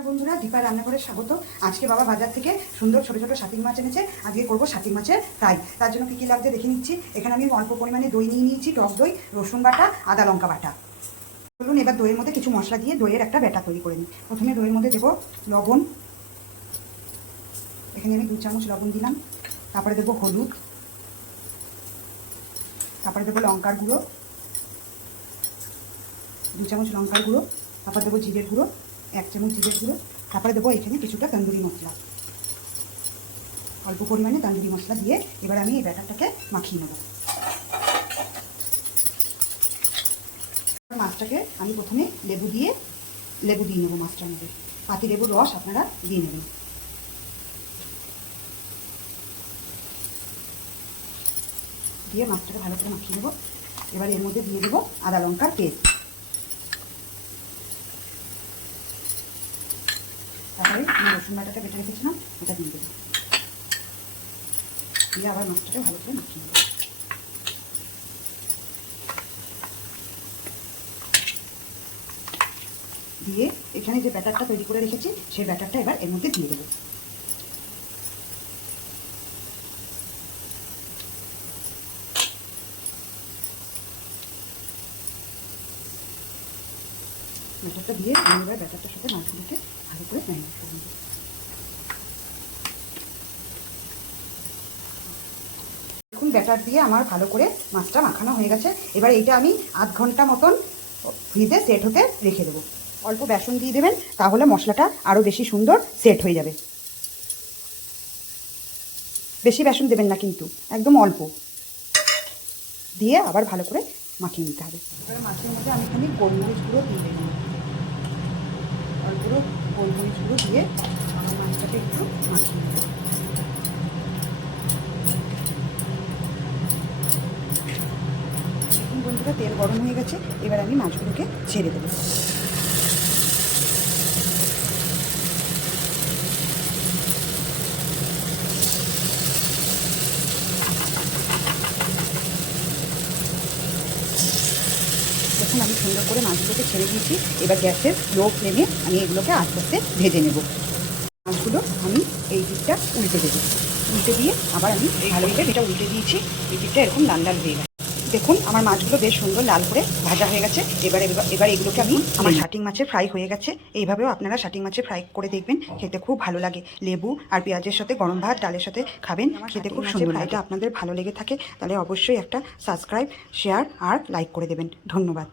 নমস্কার বন্ধুরা, দীপা রান্নাঘরে স্বাগত। আজকে বাবা বাজার থেকে সুন্দর ছোট ছোট শাটিং মাছ এনেছে। আজকে করবো শাটিং মাছের ফ্রাই। তার জন্য কী কী লাগছে দেখে নিচ্ছি। এখানে আমি অল্প পরিমাণে দই নিয়ে নিয়েছি, টক দই, রসুন বাটা, আদা লঙ্কা বাটা। চলুন এবার দইয়ের মধ্যে কিছু মশলা দিয়ে দইয়ের একটা ব্যাটার তৈরি করে নিই। প্রথমে দইয়ের মধ্যে দেবো লবণ, এখানে আমি 2 চামচ লবণ দিলাম। তারপরে দেবো হলুদ, তারপরে দেবো লঙ্কার গুঁড়ো, 2 চামচ লঙ্কার গুঁড়ো, তারপর দেবো জিরের গুঁড়ো, 1 চামচ জিরের গুঁড়ো, তারপরে দেবো এখানে কিছুটা তন্দুরি মশলা, অল্প পরিমাণে তন্দুরি মশলা দিয়ে এবার আমি এই ব্যাটারটাকে মাখিয়ে নেব। মাছটাকে আমি প্রথমে লেবু দিয়ে নেবো মাছটার মধ্যে। পাতি লেবুর রস আপনারা দিয়ে নেবেন। দিয়ে মাছটাকে ভালো করে মাখিয়ে নেবো। এবার এর মধ্যে দিয়ে দেবো আদা লঙ্কার পেস্ট, তারপরে আমি রসুন বাটাটা বেটে রেখেছিলাম এটা দিয়ে দেবো। দিয়ে আবার মাছটাকে ভালো করে মাখিয়ে নেবো। দিয়ে এখানে যে ব্যাটারটা তৈরি করে রেখেছি সেই ব্যাটারটা এবার এর মধ্যে দিয়ে দেবো। ব্যাটারটা দিয়ে আমি এবার ব্যাটারটার সাথে মাছগুলোকে ভালো করে ম্যারিনেট করে নেব। এখন ব্যাটার দিয়ে আমার ভালো করে মাছটা মাখানো হয়ে গেছে। এবার এইটা আমি আধ ঘন্টা মতন ফ্রিজে সেট হতে রেখে দেবো। অল্প বেসন দিয়ে দেবেন, তাহলে মশলাটা আরও বেশি সুন্দর সেট হয়ে যাবে। বেশি বেসন দেবেন না কিন্তু, একদম অল্প দিয়ে আবার ভালো করে মাখিয়ে নিতে হবে। এবার মাছের মধ্যে আমি এখানে গোলমরিচ গুঁড়ো দিয়ে দেবো। অল্প গোলমরিচ গুঁড়ো দিয়ে আমার মাছটাকে একটু মাখিয়ে নেব। এখন বন্ধুরা তেল গরম হয়ে গেছে, এবার আমি মাছগুলোকে ছেড়ে দেবো। এখন আমি সুন্দর করে মাছগুলোকে ছেড়ে দিয়েছি। এবার গ্যাসের লো ফ্লেমে আমি এগুলোকে আস্তে আস্তে ভেজে নেব। মাছগুলো আমি এই দিকটা উল্টে দেবো। উল্টে দিয়ে আবার আমি ভালো করে এটা উল্টে দিয়েছি। এই দিকটা এরকম লাল লাল হয়ে গেছে। দেখুন আমার মাছগুলো বেশ সুন্দর লাল করে ভাজা হয়ে গেছে। এবার এগুলোকে আমি আমার শাটিং মাছের ফ্রাই হয়ে গেছে। এইভাবেও আপনারা শাটিং মাছের ফ্রাই করে দেখবেন, খেতে খুব ভালো লাগে। লেবু আর পেঁয়াজের সাথে গরম ভাত ডালের সাথে খাবেন, খেতে খুব সুন্দর। ফ্রাইটা আপনাদের ভালো লেগে থাকে তাহলে অবশ্যই একটা সাবস্ক্রাইব, শেয়ার আর লাইক করে দেবেন। ধন্যবাদ।